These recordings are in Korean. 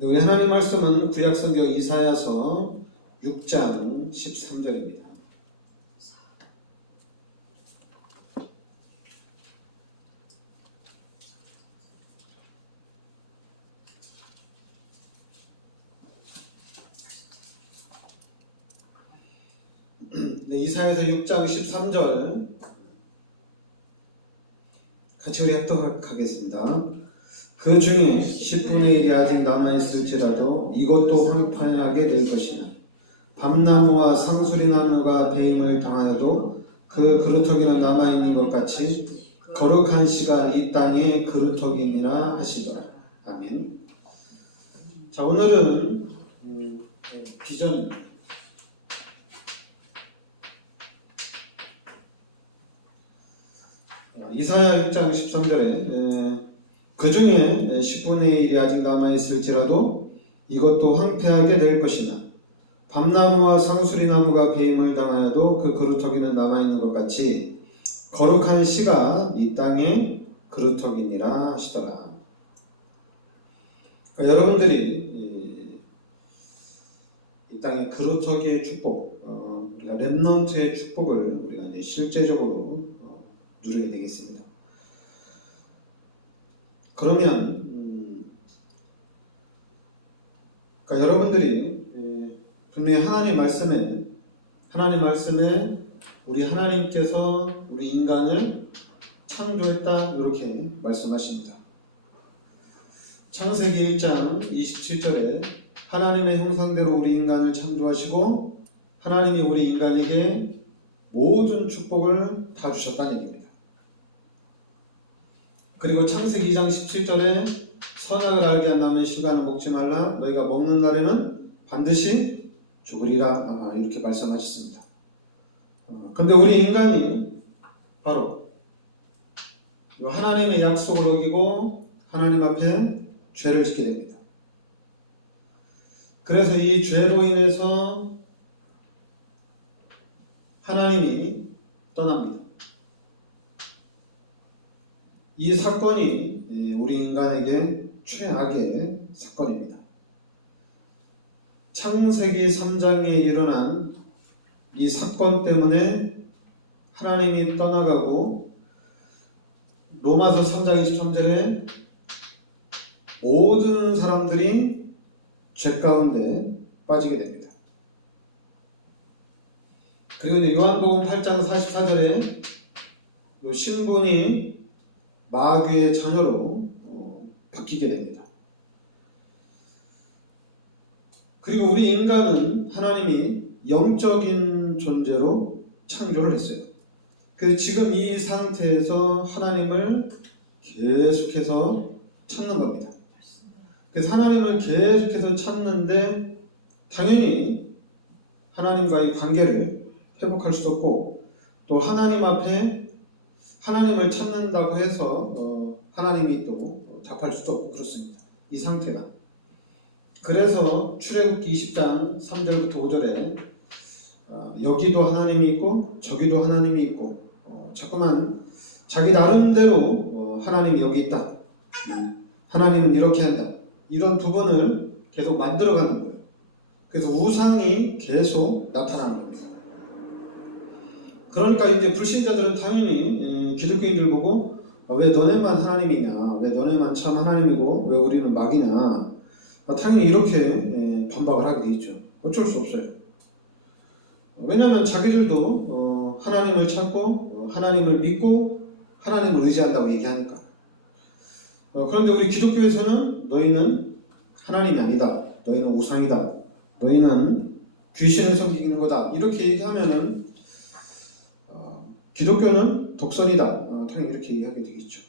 우리 하나님 말씀은 구약성경 이사야서 6장 13절입니다. 이사야서 6장 13절 같이 우리 합독하겠습니다. 그 중에 10분의 1이 아직 남아있을지라도 이것도 황폐하게 될 것이나 밤나무와 상수리나무가 배임을 당하여도 그 그루터기는 남아있는 것 같이 거룩한 씨가 이 땅의 그루터기니라 하시더라. 아멘. 자, 오늘은 비전입니다. 이사야 6장 13절에 그 중에 10분의 1이 아직 남아있을지라도 이것도 황폐하게 될 것이나 밤나무와 상수리나무가 배임을 당하여도 그 그루터기는 남아있는 것 같이 거룩한 씨가 이 땅의 그루터기니라 하시더라. 그러니까 여러분들이 이 땅의 그루터기의 축복, 우리가 렘넌트의 축복을 우리가 이제 실제적으로 누리게 되겠습니다. 그러면 그러니까 여러분들이 분명히 하나님 말씀에 우리 하나님께서 우리 인간을 창조했다 이렇게 말씀하십니다. 창세기 1장 27절에 하나님의 형상대로 우리 인간을 창조하시고 하나님이 우리 인간에게 모든 축복을 다 주셨다는 얘기입니다. 그리고 창세기 2장 17절에 선악을 알게 한다면 실과는 먹지 말라 너희가 먹는 날에는 반드시 죽으리라 이렇게 말씀하셨습니다. 그런데 우리 인간이 바로 하나님의 약속을 어기고 하나님 앞에 죄를 짓게 됩니다. 그래서 이 죄로 인해서 하나님이 떠납니다. 이 사건이 우리 인간에게 최악의 사건입니다. 창세기 3장에 일어난 이 사건 때문에 하나님이 떠나가고 로마서 3장 23절에 모든 사람들이 죄 가운데 빠지게 됩니다. 그리고 이제 요한복음 8장 44절에 신분이 마귀의 자녀로 바뀌게 됩니다. 그리고 우리 인간은 하나님이 영적인 존재로 창조를 했어요. 그래서 지금 이 상태에서 하나님을 계속해서 찾는 겁니다. 그래서 하나님을 계속해서 찾는데 당연히 하나님과의 관계를 회복할 수도 없고 또 하나님 앞에 하나님을 찾는다고 해서 하나님이 또 답할 수도 없고 그렇습니다. 이 상태가. 그래서 출애굽기 20장 3절부터 5절에 여기도 하나님이 있고 저기도 하나님이 있고 자꾸만 자기 나름대로 하나님이 여기 있다. 하나님은 이렇게 한다. 이런 부분을 계속 만들어가는 거예요. 그래서 우상이 계속 나타나는 겁니다. 그러니까 이제 불신자들은 당연히 기독교인들 보고 왜 너네만 하나님이냐, 왜 너네만 참 하나님이고 왜 우리는 막이냐, 당연히 이렇게 반박을 하게 되겠죠. 어쩔 수 없어요. 왜냐하면 자기들도 하나님을 찾고 하나님을 믿고 하나님을 의지한다고 얘기하니까. 그런데 우리 기독교에서는 너희는 하나님이 아니다, 너희는 우상이다, 너희는 귀신을 섬기는 거다 이렇게 얘기하면은 기독교는 독선이다. 당연히 이렇게 얘기하게 되겠죠.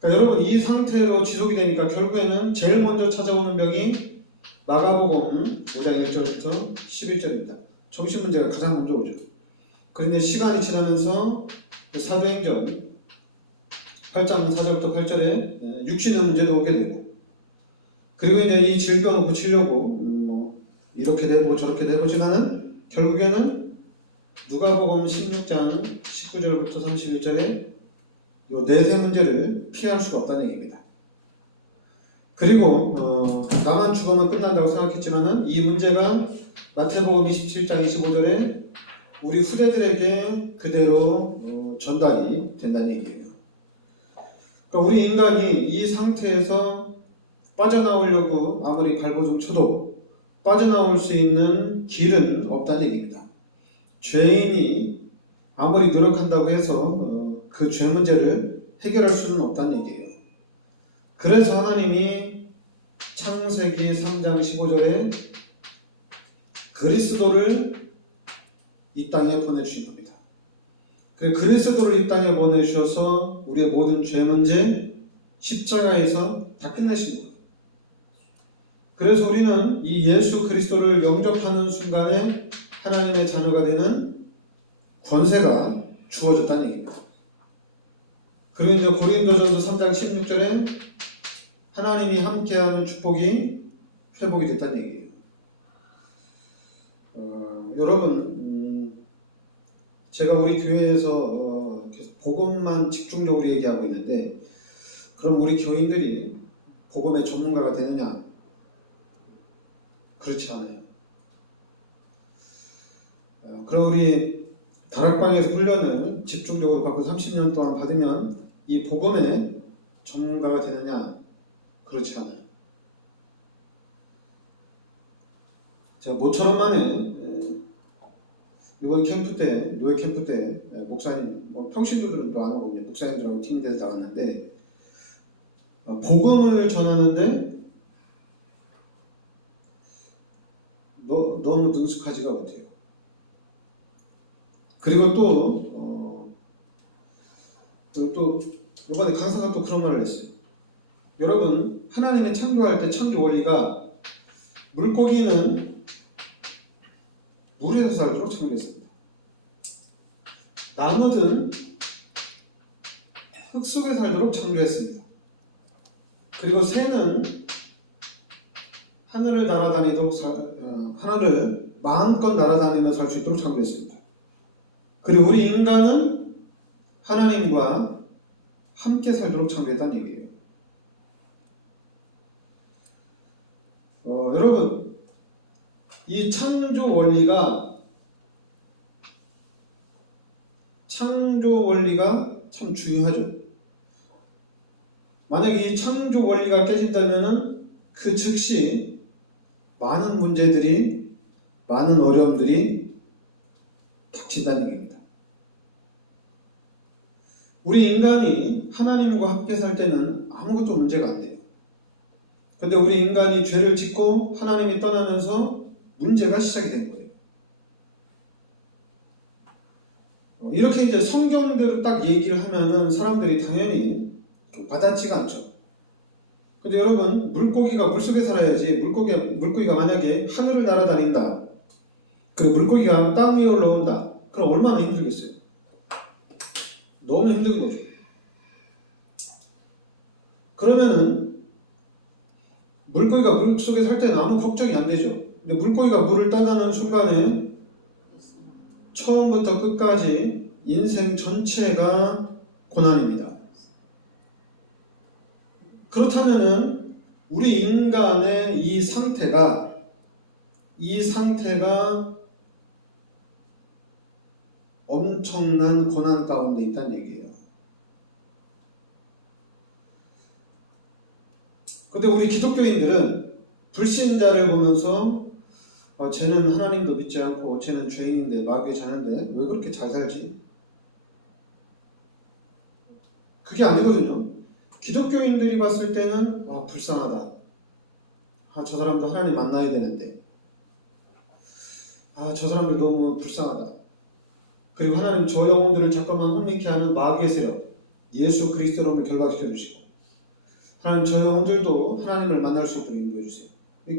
그러니까 여러분 이 상태로 지속이 되니까 결국에는 제일 먼저 찾아오는 병이 마가복음 5장 1절부터 11절입니다. 정신문제가 가장 먼저 오죠. 그런데 시간이 지나면서 사도행전 8장 4절부터 8절에 육신의 문제도 오게 되고 그리고 이제 이 질병을 고치려고 이렇게 되고 저렇게 되고지만은 결국에는 누가복음 16장 19절부터 31절에 이 내세 문제를 피할 수가 없다는 얘기입니다. 그리고 나만 죽으면 끝난다고 생각했지만은 이 문제가 마태복음 27장 25절에 우리 후대들에게 그대로 전달이 된다는 얘기예요. 그러니까 우리 인간이 이 상태에서 빠져나오려고 아무리 발버둥 쳐도 빠져나올 수 있는 길은 없다는 얘기입니다. 죄인이 아무리 노력한다고 해서 그 죄 문제를 해결할 수는 없다는 얘기예요. 그래서 하나님이 창세기 3장 15절에 그리스도를 이 땅에 보내주신 겁니다. 그리스도를 이 땅에 보내주셔서 우리의 모든 죄 문제 십자가에서 다 끝내신 거예요. 그래서 우리는 이 예수 그리스도를 영접하는 순간에 하나님의 자녀가 되는 권세가 주어졌다는 얘기입니다. 그리고 이제 고린도전서 3장 16절에 하나님이 함께하는 축복이 회복이 됐다는 얘기예요. 여러분, 제가 우리 교회에서 계속 복음만 집중적으로 얘기하고 있는데, 그럼 우리 교인들이 복음의 전문가가 되느냐? 그렇지 않아요. 그럼 우리 다락방에서 훈련을 집중적으로 받고 30년 동안 받으면 이 복음의 전문가가 되느냐? 그렇지 않아요. 제가 모처럼 만에 이번 캠프 때, 노예 캠프 때 목사님, 평신도들은 또 안 오고 목사님들하고 팀이 돼서 나갔는데 복음을 전하는데 너무 능숙하지가 못해요. 그리고 또 이번에 강사가 또 그런 말을 했어요. 여러분, 하나님이 창조할 때 창조 원리가 물고기는 물에서 살도록 창조했습니다. 나무든 흙 속에 살도록 창조했습니다. 그리고 새는 하늘을 날아다니도록 하늘을 마음껏 날아다니며 살 수 있도록 창조했습니다. 그리고 우리 인간은 하나님과 함께 살도록 창조했다는 얘기예요. 여러분, 이 창조 원리가 참 중요하죠. 만약에 이 창조 원리가 깨진다면은 그 즉시 많은 문제들이, 많은 어려움들이 닥친다는 얘기입니다. 우리 인간이 하나님과 함께 살 때는 아무것도 문제가 안 돼요. 근데 우리 인간이 죄를 짓고 하나님이 떠나면서 문제가 시작이 된 거예요. 이렇게 이제 성경대로 딱 얘기를 하면은 사람들이 당연히 와닿지가 않죠. 근데 여러분, 물고기가 물속에 살아야지, 물고기가 만약에 하늘을 날아다닌다, 그리고 물고기가 땅 위에 올라온다, 그럼 얼마나 힘들겠어요? 너무 힘든 거죠. 그러면은 물고기가 물속에 살 때는 아무 걱정이 안 되죠. 근데 물고기가 물을 떠나는 순간에 처음부터 끝까지 인생 전체가 고난입니다. 그렇다면은 우리 인간의 이 상태가 엄청난 고난 가운데 있다는 얘기예요. 근데 우리 기독교인들은 불신자를 보면서 쟤는 하나님도 믿지 않고 쟤는 죄인인데 마귀에 자는데 왜 그렇게 잘 살지? 그게 아니거든요. 기독교인들이 봤을 때는 불쌍하다. 저 사람도 하나님 만나야 되는데 저 사람들 너무 불쌍하다. 그리고 하나님 저 영혼들을 잠깐만 혼미케 하는 마귀의 세력 예수 그리스도로 결박시켜 주시고 하나님 저 영혼들도 하나님을 만날 수 있도록 인도해 주세요.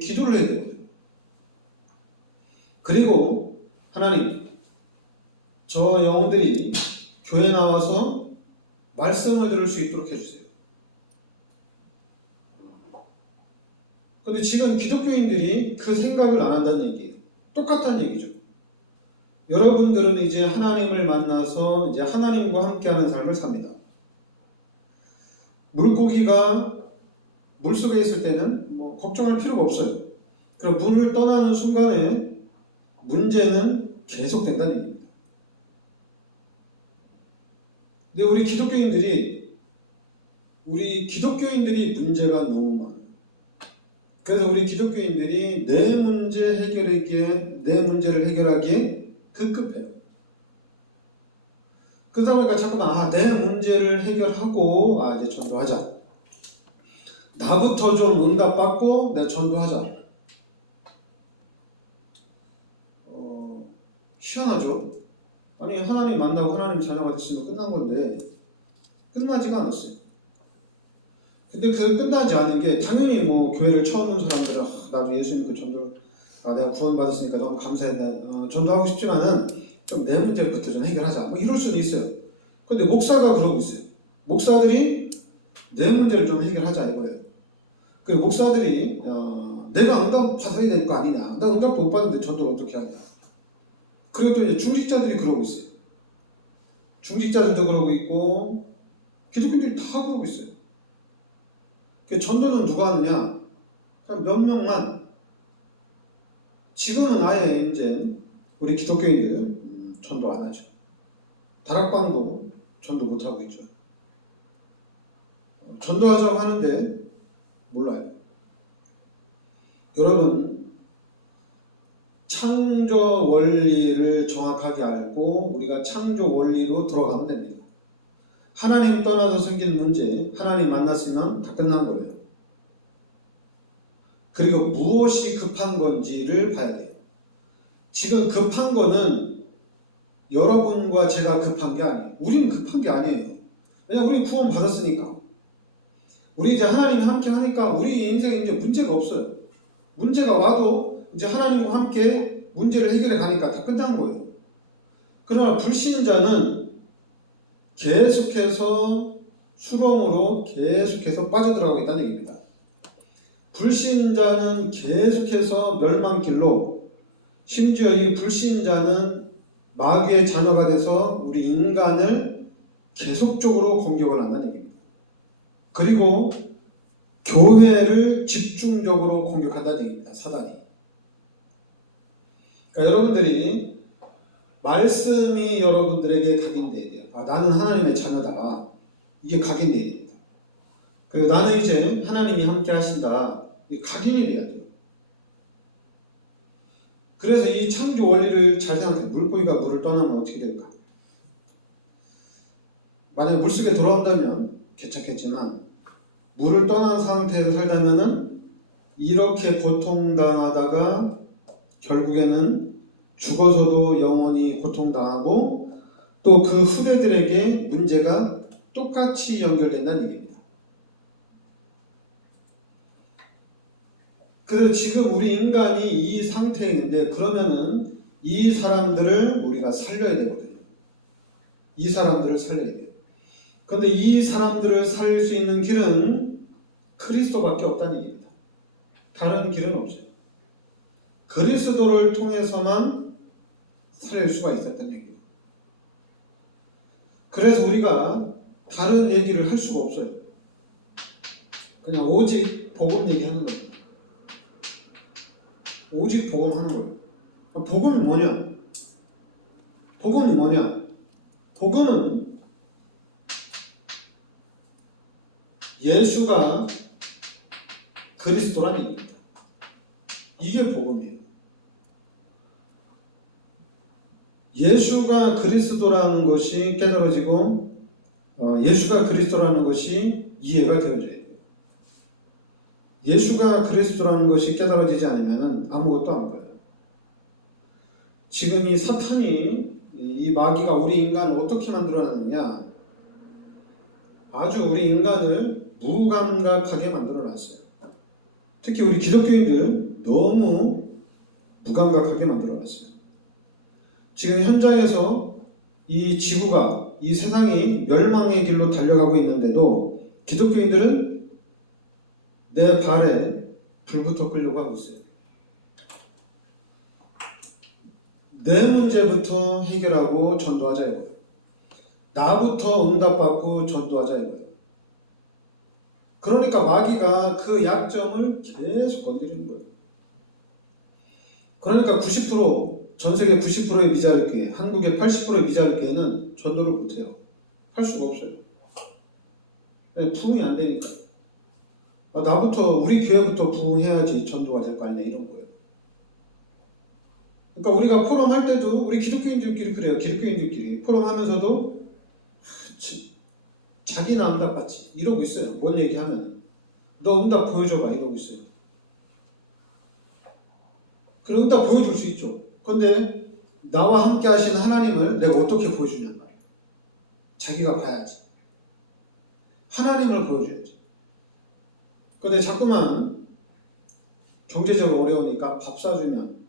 기도를 해야 되거든요. 그리고 하나님 저 영혼들이 교회 나와서 말씀을 들을 수 있도록 해주세요. 근데 지금 기독교인들이 그 생각을 안 한다는 얘기예요. 똑같다는 얘기죠. 여러분들은 이제 하나님을 만나서 이제 하나님과 함께하는 삶을 삽니다. 물고기가 물속에 있을 때는 걱정할 필요가 없어요. 그럼 문을 떠나는 순간에 문제는 계속된다는 얘기입니다. 근데 우리 기독교인들이 문제가 너무 많아요. 그래서 우리 기독교인들이 내 문제를 해결하기에 급급해요. 그러다 보니까 자꾸만 내 문제를 해결하고 이제 전도하자. 나부터 좀 응답받고 내가 전도하자. 희한하죠? 아니 하나님 만나고 하나님 자녀가 됐으면 끝난 건데 끝나지가 않았어요. 근데 그 끝나지 않은 게 당연히 뭐 교회를 처음 온 사람들은 나도 예수 믿고 전도 내가 구원받았으니까 너무 감사했다. 전도하고 싶지만은 좀 내 문제부터 좀 해결하자. 뭐 이럴 수는 있어요. 근데 목사가 그러고 있어요. 목사들이 내 문제를 좀 해결하자 이거예요. 그 목사들이 내가 응답 받아야 될 거 아니냐. 나 응답도 못 받는데 전도를 어떻게 하냐. 그리고 또 이제 중직자들이 그러고 있어요. 중직자들도 그러고 있고 기독교인들이 다 그러고 있어요. 전도는 누가 하느냐? 몇 명만. 지금은 아예 이제 우리 기독교인들 전도 안 하죠. 다락방도 전도 못 하고 있죠. 전도하자고 하는데 몰라요. 여러분, 창조 원리를 정확하게 알고 우리가 창조 원리로 들어가면 됩니다. 하나님 떠나서 생긴 문제, 하나님 만났으면 다 끝난 거예요. 그리고 무엇이 급한 건지를 봐야 돼요. 지금 급한 거는 여러분과 제가 급한 게 아니에요. 우리는 급한 게 아니에요. 왜냐하면 우리는 구원 받았으니까. 우리 이제 하나님과 함께 하니까 우리 인생에 이제 문제가 없어요. 문제가 와도 이제 하나님과 함께 문제를 해결해 가니까 다 끝난 거예요. 그러나 불신자는 계속해서 수렁으로 계속해서 빠져들어가고 있다는 얘기입니다. 불신자는 계속해서 멸망길로, 심지어 이 불신자는 마귀의 자녀가 돼서 우리 인간을 계속적으로 공격을 한다는 얘기입니다. 그리고 교회를 집중적으로 공격한다는 얘기입니다. 사단이. 그러니까 여러분들이 말씀이 여러분들에게 각인돼야 돼요. 나는 하나님의 자녀다. 이게 각인돼야 됩니다. 그리고 나는 이제 하나님이 함께 하신다. 이게 각인이 돼야 돼요. 그래서 이 창조 원리를 잘 생각해요. 물고기가 물을 떠나면 어떻게 될까? 만약에 물속에 돌아온다면 괜찮겠지만 물을 떠난 상태에서 살다면은 이렇게 고통당하다가 결국에는 죽어서도 영원히 고통당하고 또 그 후대들에게 문제가 똑같이 연결된다는 얘기입니다. 그래서 지금 우리 인간이 이 상태에 있는데 그러면은 이 사람들을 우리가 살려야 되거든요. 이 사람들을 살려야 돼요. 그런데 이 사람들을 살릴 수 있는 길은 그리스도밖에 없다는 얘기입니다. 다른 길은 없어요. 그리스도를 통해서만 살릴 수가 있었던 얘기예요. 그래서 우리가 다른 얘기를 할 수가 없어요. 그냥 오직 복음 얘기하는 겁니다. 오직 복음하는 거예요. 복음이 뭐냐? 복음이 뭐냐? 복음은 예수가 그리스도라는 얘기입니다. 이게 복음이에요. 예수가 그리스도라는 것이 깨달아지고 예수가 그리스도라는 것이 이해가 되어져야 돼요. 예수가 그리스도라는 것이 깨달아지지 않으면 아무것도 안 보여요. 지금 이 사탄이, 이 마귀가 우리 인간을 어떻게 만들어놨느냐? 아주 우리 인간을 무감각하게 만들어놨어요. 특히 우리 기독교인들 너무 무감각하게 만들어놨어요. 지금 현장에서 이 지구가, 이 세상이 멸망의 길로 달려가고 있는데도 기독교인들은 내 발에 불부터 끌려고 하고 있어요. 내 문제부터 해결하고 전도하자 이거예요. 나부터 응답받고 전도하자 이거예요. 그러니까 마귀가 그 약점을 계속 건드리는 거예요. 그러니까 90%, 전 세계 90%의 미자립 교회, 한국의 80%의 미자립 교회는 전도를 못해요. 할 수가 없어요. 부흥이 안 되니까. 나부터, 우리 교회부터 부흥해야지 전도가 될 거 아니냐, 이런 거예요. 그러니까 우리가 포럼 할 때도 우리 기독교인들끼리 그래요. 기독교인들끼리 포럼 하면서도 자기는 응답 받지 이러고 있어요. 뭔 얘기하면 너 응답 보여줘봐 이러고 있어요. 그럼 응답 보여줄 수 있죠. 근데 나와 함께 하신 하나님을 내가 어떻게 보여주냔 말이에요. 자기가 봐야지. 하나님을 보여줘야지. 근데 자꾸만 경제적으로 어려우니까 밥 사주면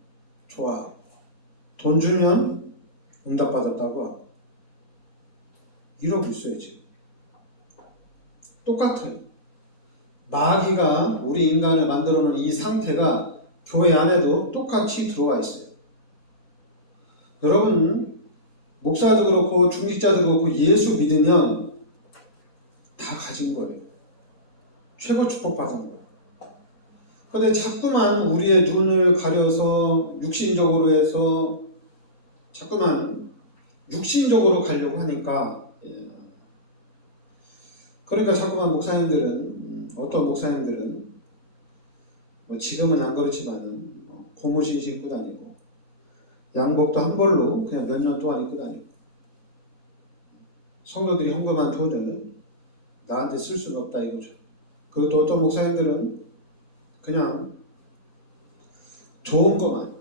좋아하고 돈 주면 응답받았다고 하고 이러고 있어요. 지금 똑같아요. 마귀가 우리 인간을 만들어 놓은 이 상태가 교회 안에도 똑같이 들어와 있어요. 여러분, 목사도 그렇고 중직자도 그렇고 예수 믿으면 다 가진 거예요. 최고 축복받은 거예요. 그런데 자꾸만 우리의 눈을 가려서 육신적으로 해서 자꾸만 육신적으로 가려고 하니까, 그러니까 자꾸만 목사님들은, 어떤 목사님들은 뭐 지금은 안 그렇지만은 고무신 신고 다니고 양복도 한 벌로 그냥 몇 년 동안 입고 다니고 성도들이 헌금한 돈을 나한테 쓸 수는 없다 이거죠. 그리고 또 어떤 목사님들은 그냥 좋은 것만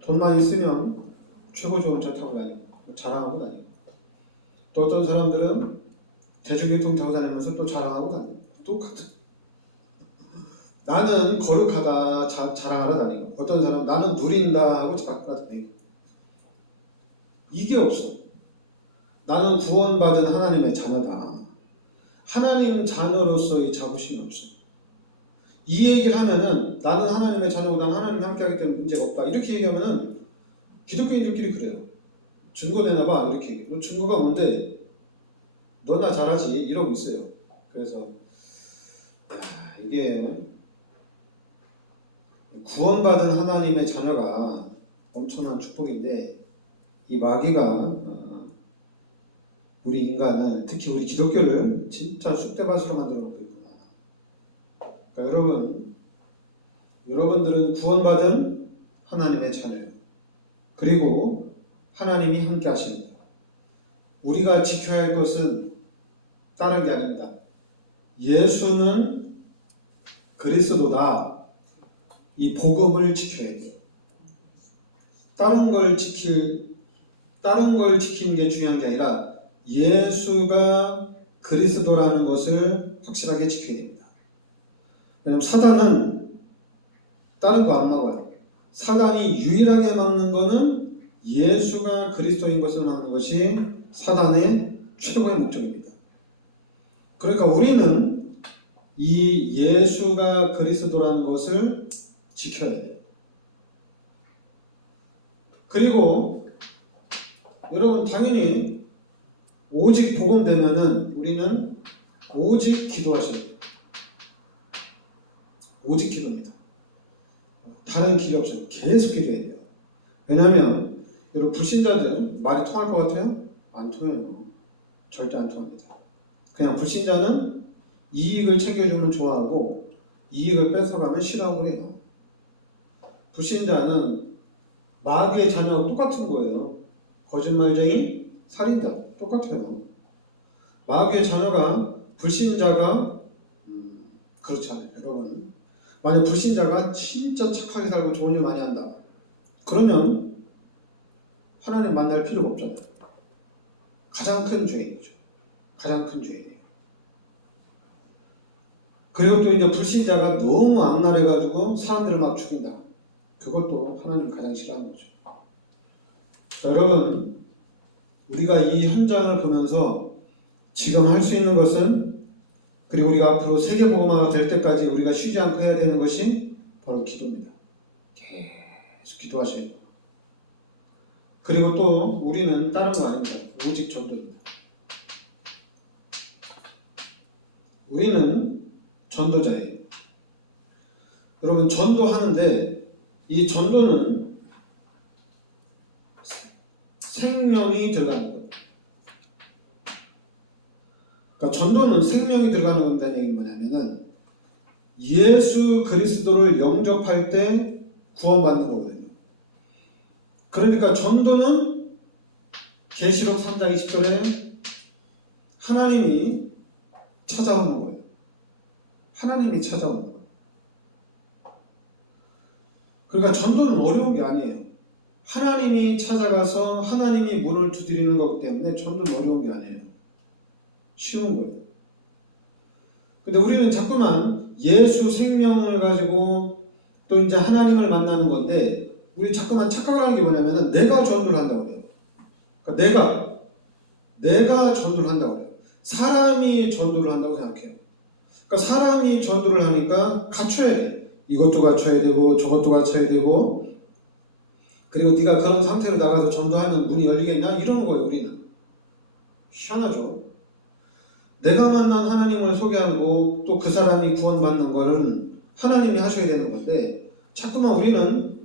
돈만 있으면 최고 좋은 차 타고 다니고 자랑하고 다니고 또 어떤 사람들은 대중교통 타고 다니면서 또 자랑하고 다니고 똑같은 나는 거룩하다 자랑하러 다니고 어떤 사람은 나는 누린다 하고 자랑하러 다니고 이게 없어. 나는 구원받은 하나님의 자녀다. 하나님 자녀로서의 자부심이 없어. 이 얘기를 하면은 나는 하나님의 자녀고 난 하나님과 함께하기 때문에 문제가 없다. 이렇게 얘기하면은 기독교인들끼리 그래요. 증거 내놔봐. 이렇게 얘기해. 너 증거가 뭔데? 너나 잘하지. 이러고 있어요. 그래서 이게 구원받은 하나님의 자녀가 엄청난 축복인데 이 마귀가 우리 인간을 특히 우리 기독교를 진짜 쑥대밭으로 만들어 놓고 있구나. 그러니까 여러분들은 구원받은 하나님의 자녀예요. 그리고 하나님이 함께 하십니다. 우리가 지켜야 할 것은 다른 게 아닙니다. 예수는 그리스도다. 이 복음을 지켜야 돼요. 다른 걸 지키는 게 중요한 게 아니라 예수가 그리스도라는 것을 확실하게 지켜야 됩니다. 왜냐하면 사단은 다른 거 안 막아요. 사단이 유일하게 막는 거는 예수가 그리스도인 것을 막는 것이 사단의 최고의 목적입니다. 그러니까 우리는 이 예수가 그리스도라는 것을 지켜야 돼요. 그리고 여러분 당연히 오직 복음 되면은 우리는 오직 기도하셔야 돼요. 오직 기도입니다. 다른 길이 없어요. 계속 기도해야 돼요. 왜냐하면 여러분 불신자들 말이 통할 것 같아요? 안 통해요. 절대 안 통합니다. 그냥 불신자는 이익을 챙겨주면 좋아하고 이익을 뺏어가면 싫어하고 그래요. 불신자는 마귀의 자녀와 똑같은 거예요. 거짓말쟁이, 살인자 똑같아요. 마귀의 자녀가 불신자가 그렇지 않아요. 여러분 만약 불신자가 진짜 착하게 살고 좋은 일 많이 한다. 그러면 하나님 만날 필요가 없잖아요. 가장 큰 죄인이죠. 가장 큰 죄인이에요. 그리고 또 이제 불신자가 너무 악랄해가지고 사람들을 막 죽인다. 그것도 하나님 가장 싫어하는 거죠. 자, 여러분 우리가 이 현장을 보면서 지금 할 수 있는 것은 그리고 우리가 앞으로 세계복음화가 될 때까지 우리가 쉬지 않고 해야 되는 것이 바로 기도입니다. 계속 기도하셔야 돼요. 그리고 또 우리는 다른 거 아닙니다. 오직 전도입니다. 우리는 전도자예요. 여러분 전도하는데 이 전도는 생명이 들어가는 거예요. 그러니까 전도는 생명이 들어가는 건다는 얘기는 뭐냐면은 예수 그리스도를 영접할 때 구원받는 거거든요. 그러니까 전도는 계시록 3장 20절에 하나님이 찾아오는 거예요. 하나님이 찾아오는 거예요. 그러니까 전도는 어려운 게 아니에요. 하나님이 찾아가서 하나님이 문을 두드리는 거기 때문에 전도는 어려운 게 아니에요. 쉬운 거예요. 근데 우리는 자꾸만 예수 생명을 가지고 또 이제 하나님을 만나는 건데 우리 자꾸만 착각을 하는 게 뭐냐면은 내가 전도를 한다고 해요. 그러니까 내가 전도를 한다고 해요. 사람이 전도를 한다고 생각해요. 그러니까 사람이 전도를 하니까 갖춰야 돼. 이것도 갖춰야 되고 저것도 갖춰야 되고 그리고 네가 그런 상태로 나가서 전도하면 문이 열리겠냐? 이러는 거예요. 우리는. 희한하죠. 내가 만난 하나님을 소개하고 또 그 사람이 구원받는 거는 하나님이 하셔야 되는 건데 자꾸만 우리는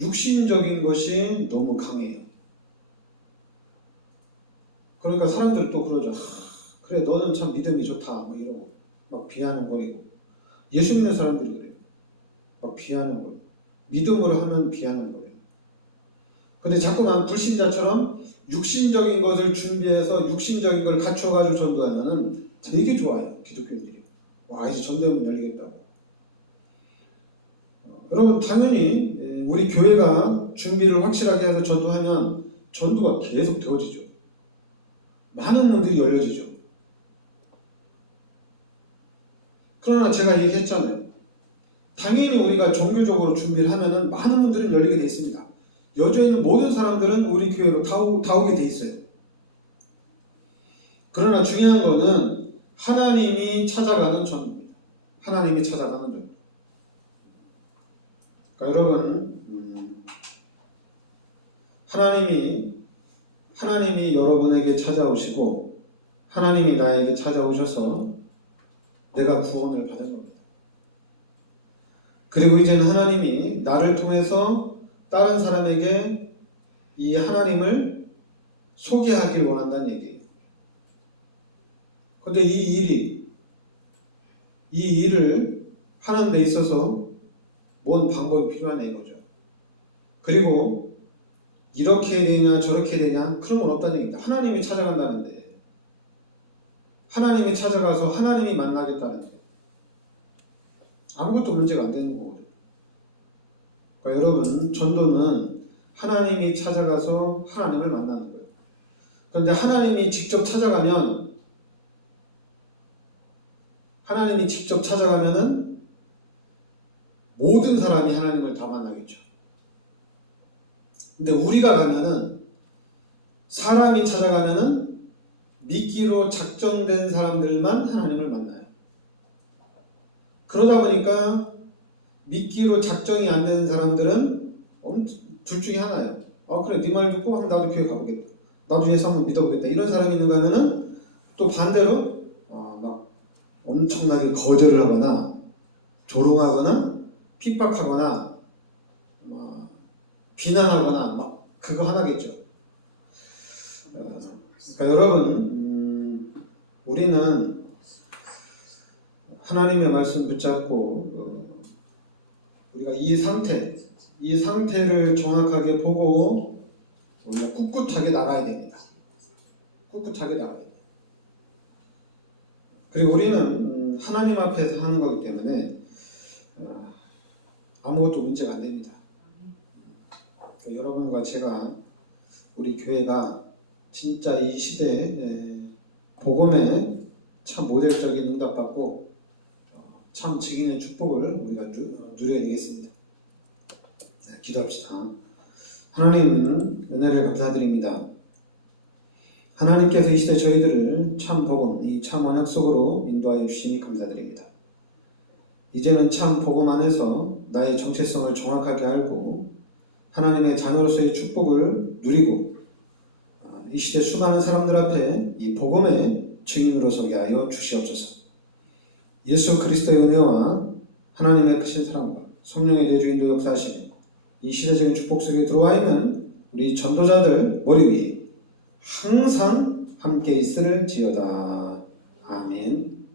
육신적인 것이 너무 강해요. 그러니까 사람들이 또 그러죠. 그래 너는 참 믿음이 좋다 뭐 이러고 막 비아냥거리고 예수 믿는 사람들이 그래요. 막 비아냥거리고 믿음으로 하면 비아냥거려요. 근데 자꾸만 불신자처럼 육신적인 것을 준비해서 육신적인 걸 갖춰가지고 전도하면은 되게 좋아요. 기독교인들이. 와 이제 전도하면 열리겠다고. 여러분 당연히 우리 교회가 준비를 확실하게 해서 전도하면 전도가 계속 되어지죠. 많은 문들이 열려지죠. 그러나 제가 얘기했잖아요. 당연히 우리가 종교적으로 준비를 하면은 많은 문들은 열리게 돼 있습니다. 여주에 있는 모든 사람들은 우리 교회로 다 오게 돼 있어요. 그러나 중요한 거는 하나님이 찾아가는 전도입니다. 하나님이 찾아가는 전도. 그러니까 여러분 하나님이 여러분에게 찾아오시고 하나님이 나에게 찾아오셔서 내가 구원을 받은 겁니다. 그리고 이제는 하나님이 나를 통해서 다른 사람에게 이 하나님을 소개하길 원한다는 얘기예요. 그런데 이 일을 하는 데 있어서 뭔 방법이 필요하냐 이거죠. 그리고 이렇게 되냐 저렇게 되냐 그런 건 없다는 얘기입니다. 하나님이 찾아간다는데 하나님이 찾아가서 하나님이 만나겠다는데 아무것도 문제가 안 되는 거거든요. 그러니까 여러분 전도는 하나님이 찾아가서 하나님을 만나는 거예요. 그런데 하나님이 직접 찾아가면은 모든 사람이 하나님을 다 만나겠죠. 근데 우리가 가면은 사람이 찾아가면은 미끼로 작정된 사람들만 하나님을 만나요. 그러다 보니까 미끼로 작정이 안 되는 사람들은 둘 중에 하나예요. 그래 네 말 듣고 나도 교회 가보겠다. 나도 예수 한번 믿어보겠다. 이런 사람이 있는가 하면은 또 반대로 막 엄청나게 거절을 하거나 조롱하거나 핍박하거나 비난하거나 막 그거 하나겠죠. 그러니까 여러분 우리는 하나님의 말씀 붙잡고 우리가 이 상태를 정확하게 보고 우리가 꿋꿋하게 나가야 됩니다. 꿋꿋하게 나가야 돼요. 그리고 우리는 하나님 앞에서 하는 거기 때문에 아무것도 문제가 안 됩니다. 여러분과 제가 우리 교회가 진짜 이 시대에 복음에 참 모델적인 응답받고 참 증인의 축복을 우리가 누려야 되겠습니다. 네, 기도합시다. 하나님 은혜를 감사드립니다. 하나님께서 이 시대 저희들을 참 복음, 이 참 언약 속으로 인도하여 주시니 감사드립니다. 이제는 참 복음 안에서 나의 정체성을 정확하게 알고 하나님의 자녀로서의 축복을 누리고 이 시대 수많은 사람들 앞에 이 복음의 증인으로 서게 하여 주시옵소서. 예수 그리스도의 은혜와 하나님의 크신 사랑과 성령의 내주인도 역사하시는 이 시대적인 축복 속에 들어와 있는 우리 전도자들 머리 위에 항상 함께 있을지어다. 아멘.